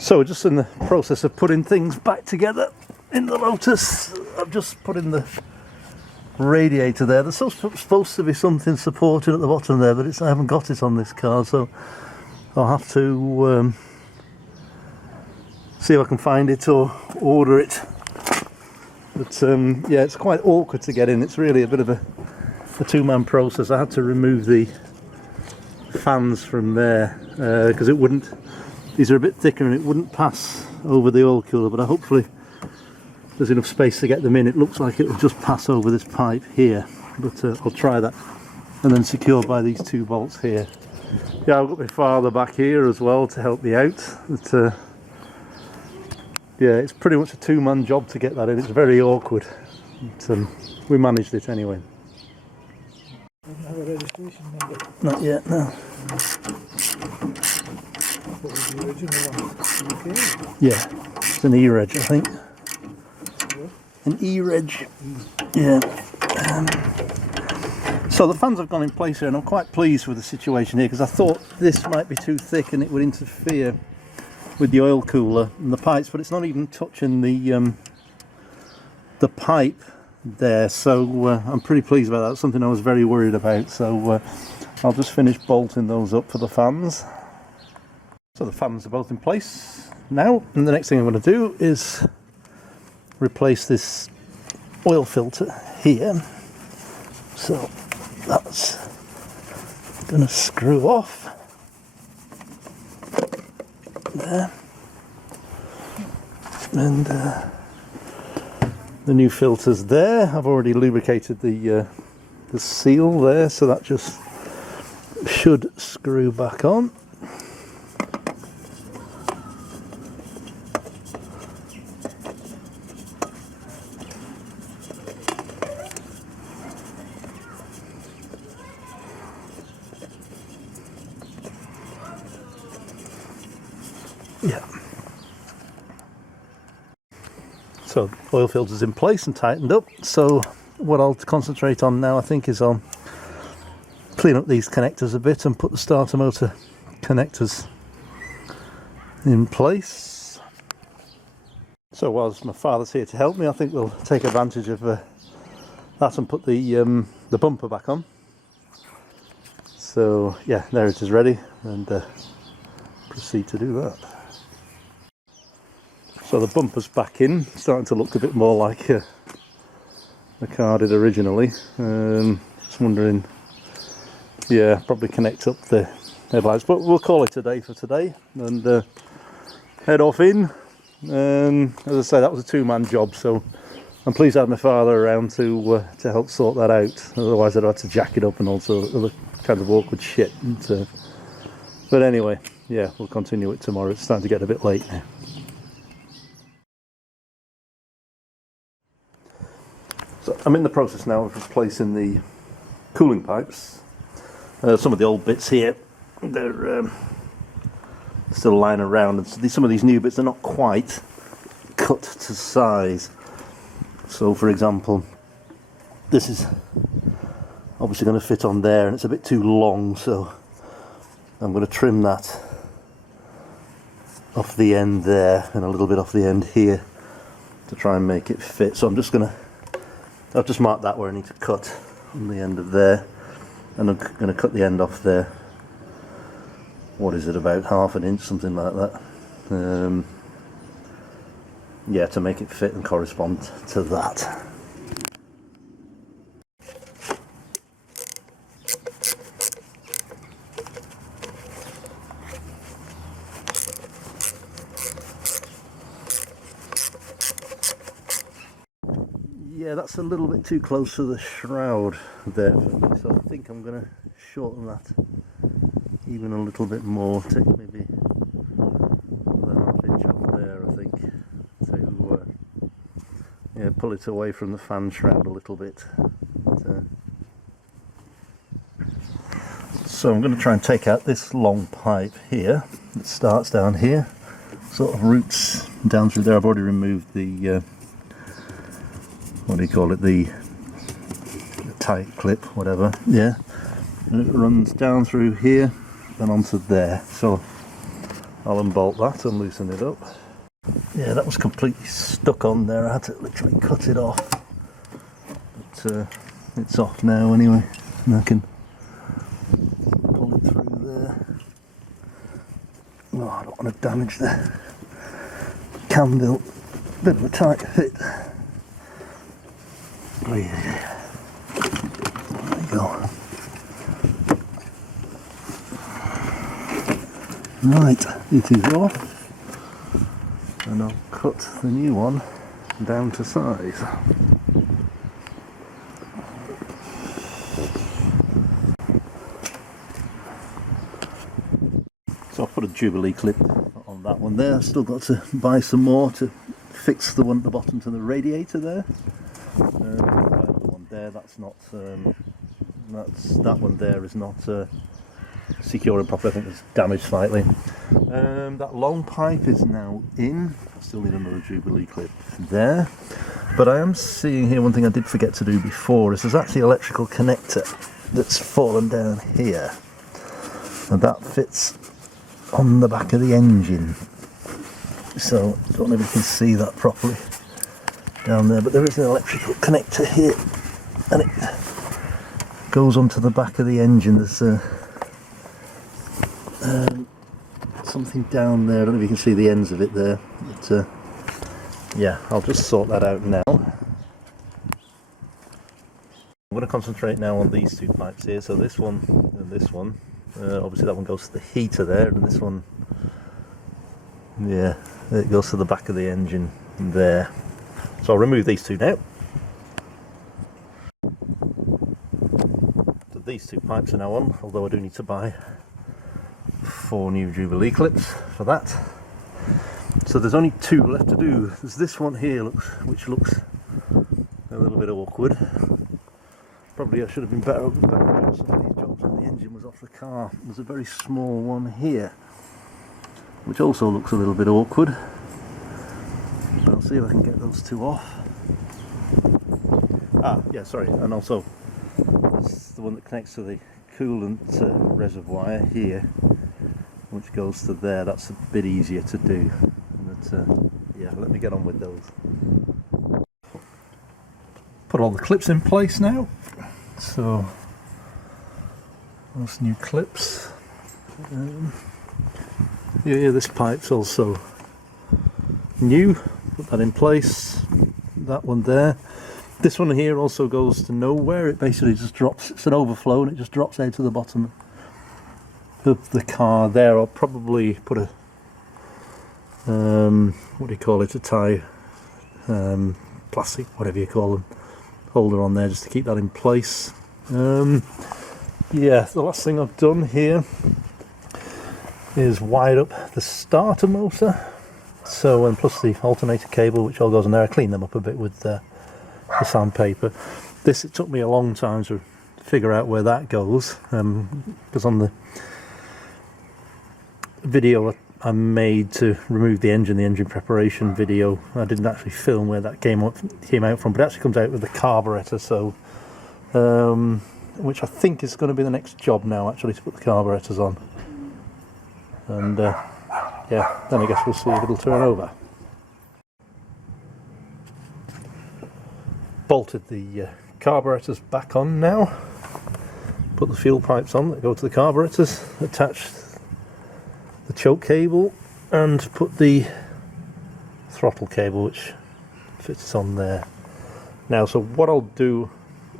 So we're just in the process of putting things back together in the Lotus. I've just put in the radiator there. There's supposed to be something supported at the bottom there, but I haven't got it on this car, so I'll have to see if I can find it or order it. But yeah, it's quite awkward to get in. It's really a bit of a two-man process. I had to remove the fans from there because it wouldn't. These are a bit thicker and it wouldn't pass over the oil cooler, but hopefully there's enough space to get them in. It looks like it will just pass over this pipe here, but I'll try that. And then secured by these two bolts here. Yeah, I've got my father back here as well to help me out. But, yeah, it's pretty much a two-man job to get that in. It's very awkward, but we managed it anyway. Doesn't have a registration number. Not yet, no. What was the original one? UK? Yeah, it's an E-reg, I think. What? An E-reg. Yeah. So the fans have gone in place here, and I'm quite pleased with the situation here because I thought this might be too thick and it would interfere with the oil cooler and the pipes, but it's not even touching the pipe there. So I'm pretty pleased about that. It's something I was very worried about. So I'll just finish bolting those up for the fans. So the fans are both in place now, and the next thing I'm going to do is replace this oil filter here. So that's going to screw off there, and the new filter's there. I've already lubricated the seal there, so that just should screw back on. Yeah. So oil filter's in place and tightened up. So what I'll concentrate on now, I think, is on clean up these connectors a bit and put the starter motor connectors in place. So whilst my father's here to help me, I think we'll take advantage of that and put the bumper back on. So yeah, there it is ready, and proceed to do that. So the bumper's back in, starting to look a bit more like the car did originally. Just wondering, yeah, probably connect up the headlights, but we'll call it a day for today and head off in. As I say, that was a two-man job, so I'm pleased to have my father around to help sort that out. Otherwise I'd have to jack it up and also other kinds of awkward shit. But anyway, yeah, we'll continue it tomorrow. It's starting to get a bit late now. So I'm in the process now of replacing the cooling pipes. Some of the old bits here, they're still lying around, and some of these new bits are not quite cut to size. So for example, this is obviously going to fit on there, and it's a bit too long, so I'm going to trim that off the end there and a little bit off the end here to try and make it fit. So I've just marked that where I need to cut on the end of there, and I'm going to cut the end off there. What is it, about ½ an inch, something like that. Yeah, to make it fit and correspond to that. Yeah, that's a little bit too close to the shroud there for me, so I think I'm going to shorten that even a little bit more. Take maybe another ½ inch off there, I think, to yeah, pull it away from the fan shroud a little bit. So I'm going to try and take out this long pipe here that starts down here, sort of roots down through there. I've already removed the what do you call it, the tight clip, whatever, yeah, and it runs down through here and onto there. So I'll unbolt that and loosen it up. Yeah, that was completely stuck on there. I had to literally cut it off. But it's off now anyway, and I can pull it through there. Oh, I don't want to damage the candle. Bit of a tight fit. Oh yeah. There you go. Right, it is off, and I'll cut the new one down to size. So I've put a Jubilee clip on that one there. I've still got to buy some more to fix the one at the bottom to the radiator there. Another one there, that's not, that one there is not secured properly. I think it's damaged slightly. That long pipe is now in. I still need another Jubilee clip there. But I am seeing here one thing I did forget to do before is there's actually an electrical connector that's fallen down here. And that fits on the back of the engine. So I don't know if you can see that properly down there, but there is an electrical connector here and it goes onto the back of the engine. There's something down there, I don't know if you can see the ends of it there, but yeah, I'll just sort that out now. I'm going to concentrate now on these two pipes here, so this one and this one. Obviously that one goes to the heater there, and this one, yeah, it goes to the back of the engine there. So I'll remove these two now. So these two pipes are now on, although I do need to buy 4 new Jubilee clips for that. So there's only 2 left to do. There's this one here, which looks a little bit awkward. Probably I should have been better doing some of these jobs when the engine was off the car. There's a very small one here, which also looks a little bit awkward. But I'll see if I can get those 2 off. Ah, yeah, sorry, and also there's the one that connects to the coolant reservoir here, which goes to there. That's a bit easier to do. But yeah, let me get on with those. Put all the clips in place now. So those new clips. Yeah, this pipe's also new. Put that in place. That one there. This one here also goes to nowhere. It basically just drops. It's an overflow and it just drops out to the bottom of the car there. I'll probably put a what do you call it? A tie plastic, whatever you call them, holder on there just to keep that in place. Yeah, the last thing I've done here is wired up the starter motor. So, and plus the alternator cable, which all goes in there. I cleaned them up a bit with the sandpaper. This, it took me a long time to figure out where that goes, because on the video I made to remove the engine preparation video, I didn't actually film where that came out from, but it actually comes out with the carburetor. So, which I think is going to be the next job now, actually, to put the carburetors on. And yeah, then I guess we'll see if it'll turn over. Bolted the carburetors back on now. Put the fuel pipes on that go to the carburetors. Attached the choke cable and put the throttle cable, which fits on there. Now, so what I'll do,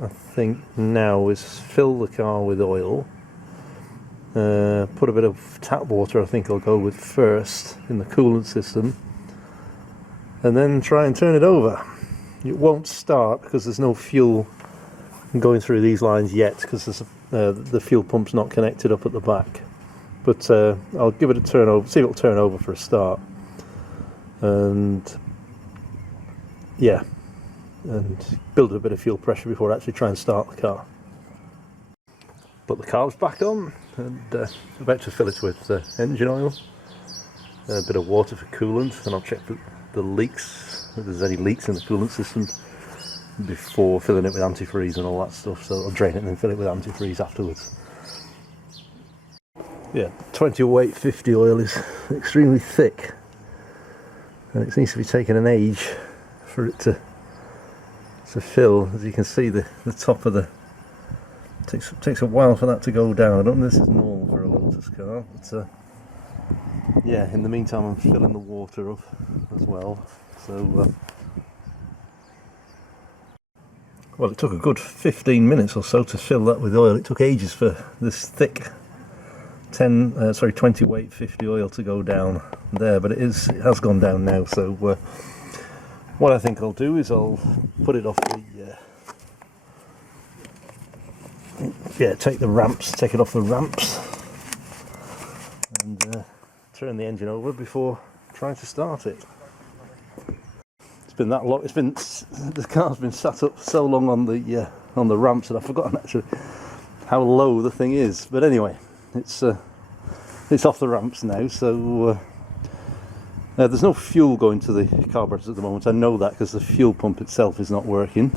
I think now, is fill the car with oil. Put a bit of tap water, I think I'll go with first, in the coolant system, and then try and turn it over. It won't start because there's no fuel going through these lines yet, because the fuel pump's not connected up at the back. But I'll give it a turn over, see if it'll turn over for a start. And yeah, and build a bit of fuel pressure before I actually try and start the car. Put the carbs back on, and about to fill it with engine oil, a bit of water for coolant, and I'll check the leaks, if there's any leaks in the coolant system, before filling it with antifreeze and all that stuff. So I'll drain it and then fill it with antifreeze afterwards. Yeah, 2008 50 oil is extremely thick, and it seems to be taking an age for it to fill. As you can see, the top of the takes a while for that to go down. I don't know if this is normal for a Lotus car, but yeah, in the meantime I'm filling the water up as well. So well, it took a good 15 minutes or so to fill that with oil. It took ages for this thick 20 weight 50 oil to go down there, but it has gone down now. So what I think I'll do is I'll put it off the take it off the ramps and turn the engine over before trying to start it. It's been that long. The car's been sat up so long on the ramps that I've forgotten actually how low the thing is. But anyway, it's off the ramps now, so there's no fuel going to the carburetors at the moment. I know that because the fuel pump itself is not working.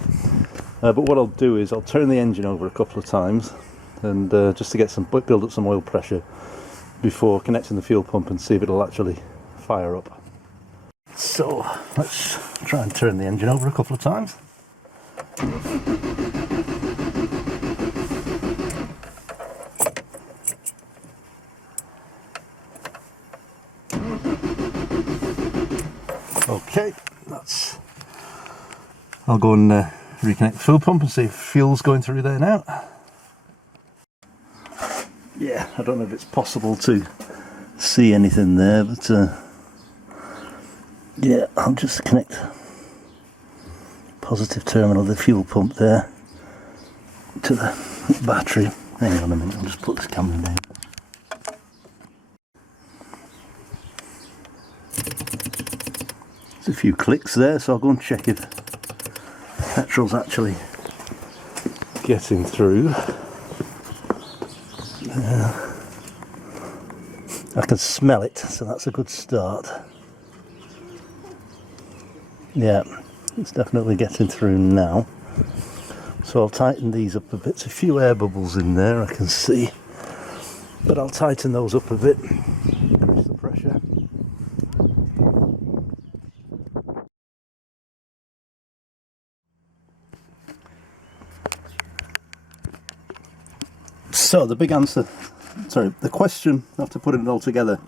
But what I'll do is I'll turn the engine over a couple of times, and just to build up some oil pressure before connecting the fuel pump and see if it'll actually fire up. So let's try and turn the engine over a couple of times. Okay, I'll go and reconnect the fuel pump and see if fuel's going through there now. Yeah, I don't know if it's possible to see anything there, but yeah, I'll just connect positive terminal of the fuel pump there to the battery. Hang on a minute, I'll just put this camera down. There's a few clicks there, so I'll go and check if petrol's actually getting through. I can smell it, so that's a good start. Yeah, it's definitely getting through now. So I'll tighten these up a bit. There's a few air bubbles in there I can see, but I'll tighten those up a bit, increase the pressure. So the the question after putting it all together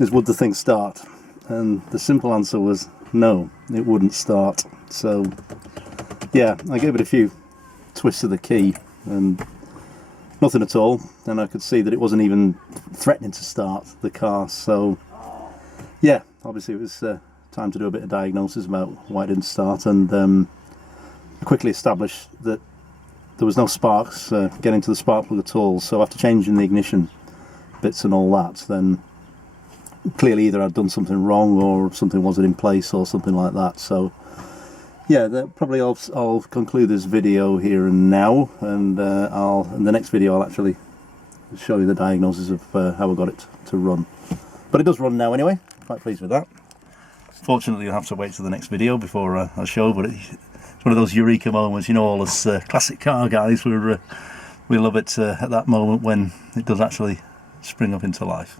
is, would the thing start? And the simple answer was no, it wouldn't start. So yeah, I gave it a few twists of the key and nothing at all, and I could see that it wasn't even threatening to start the car. So yeah, obviously it was time to do a bit of diagnosis about why it didn't start, and I quickly established that there was no sparks getting to the spark plug at all. So after changing the ignition bits and all that, then clearly either I'd done something wrong or something wasn't in place or something like that. So yeah, probably I'll conclude this video here and now, and in the next video I'll actually show you the diagnosis of how I got it to run. But it does run now anyway, quite pleased with that. Fortunately you'll have to wait till the next video before I show, but it's one of those eureka moments, you know, all us classic car guys, we love it at that moment when it does actually spring up into life.